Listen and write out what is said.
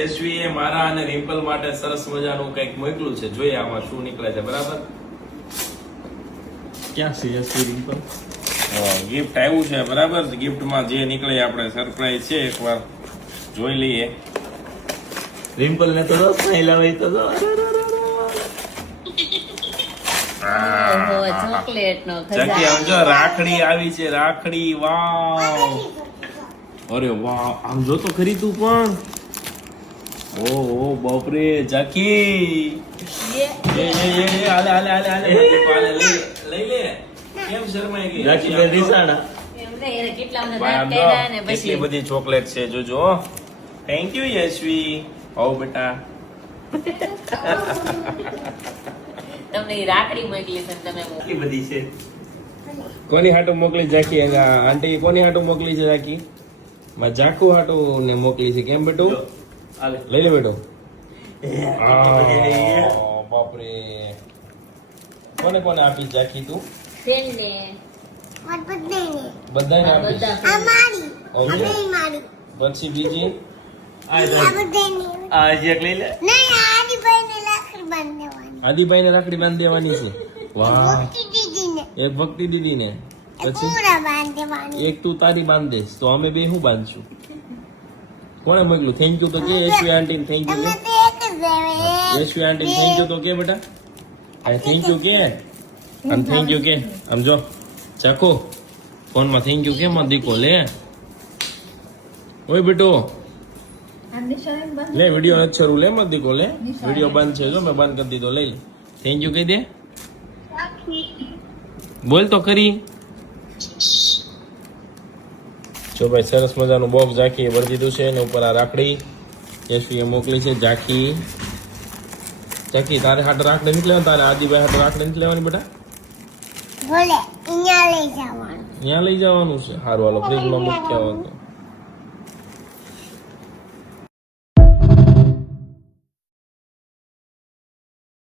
યશવી એ મારા અને રિમ્પલ માટે સરસ મજાનું કંઈક મોકલું છે. જોઈએ આમાં શું નીકળે છે બરાબર? ક્યાં છે યશવી રિમ્પલ? ગિફ્ટ આવ્યું છે બરાબર? ગિફ્ટમાં જે નીકળે આપણે સરપ્રાઈઝ છે એકવાર જોઈ લઈએ. રિમ્પલ ને તો રસ નહીં લાવે તો રાખડી આવી છે રાખડી વાવ. અરે વાહ આમ જો તો ખરી તું પણ. ઓ ઓ બાપરે જાકી. એ એ એ એ હાલે હાલે આલે હાલે હાલે લઈ લઈ લે. કેમ શરમાઈ ગઈ? જાકી બેન રીસાણા. કેટલા બધા ચોકલેટ છે જોજો. Thank you Yashvi. આવો બેટા. તમને રાખડી મોકલી છે તમે કેટલી બધી છે? કોની હાટું મોકલી જાકી? આંટી કોની હાટું મોકલી છે જાકી? માં જાકુ હાટું ને મોકલી છે કેમ બેટું. લઈ લે બેટો. બાપરે કોને કોને આપી જાખી તું ફ્રેન્ડને બધાને આ. પછી બીજી આદિભાઈ ને રાખડી બાંધી દેવાની છે વાહ એક ભક્તિ દીદી ને પછી એક તું તારી બાંધ દેશ તો અમે બે હું બાંધશું કોને મોકલું થેન્ક યુ તો કે યશવી આંટી ને થેન્ક યુ કે. યશવી આંટી ને થેન્ક યુ તો કે બેટા. આ થેન્ક યુ કે? આમ થેન્ક યુ કે? આમ જો ચાકો ફોનમાં થેન્ક યુ કે માં દીકો લે? ઓય બેટો. લે વિડિયો નથી શરૂ લે મત દીકો લે. વિડિયો બંધ છે જો મેં બંધ કરી દીધો લઈ લે. થેન્ક યુ કહી દે. બોલ તો ખરી. જો ભાઈ સરસ મજાનું બોક્સ ઝાંખી ભરી દીધું છે અને ઉપર આ રાખડી. યશવીએ મોકલી છે ઝાંખી. ઝાંખી તારે હાટ રાખડી નથી લેવાની? તારે આદિભાઈ હાટ રાખડી નથી લેવાની બેટા? અહીંયા લઈ જવાનું. છે. સારું હાલો ફ્રીજમાં મૂકી આવવાનું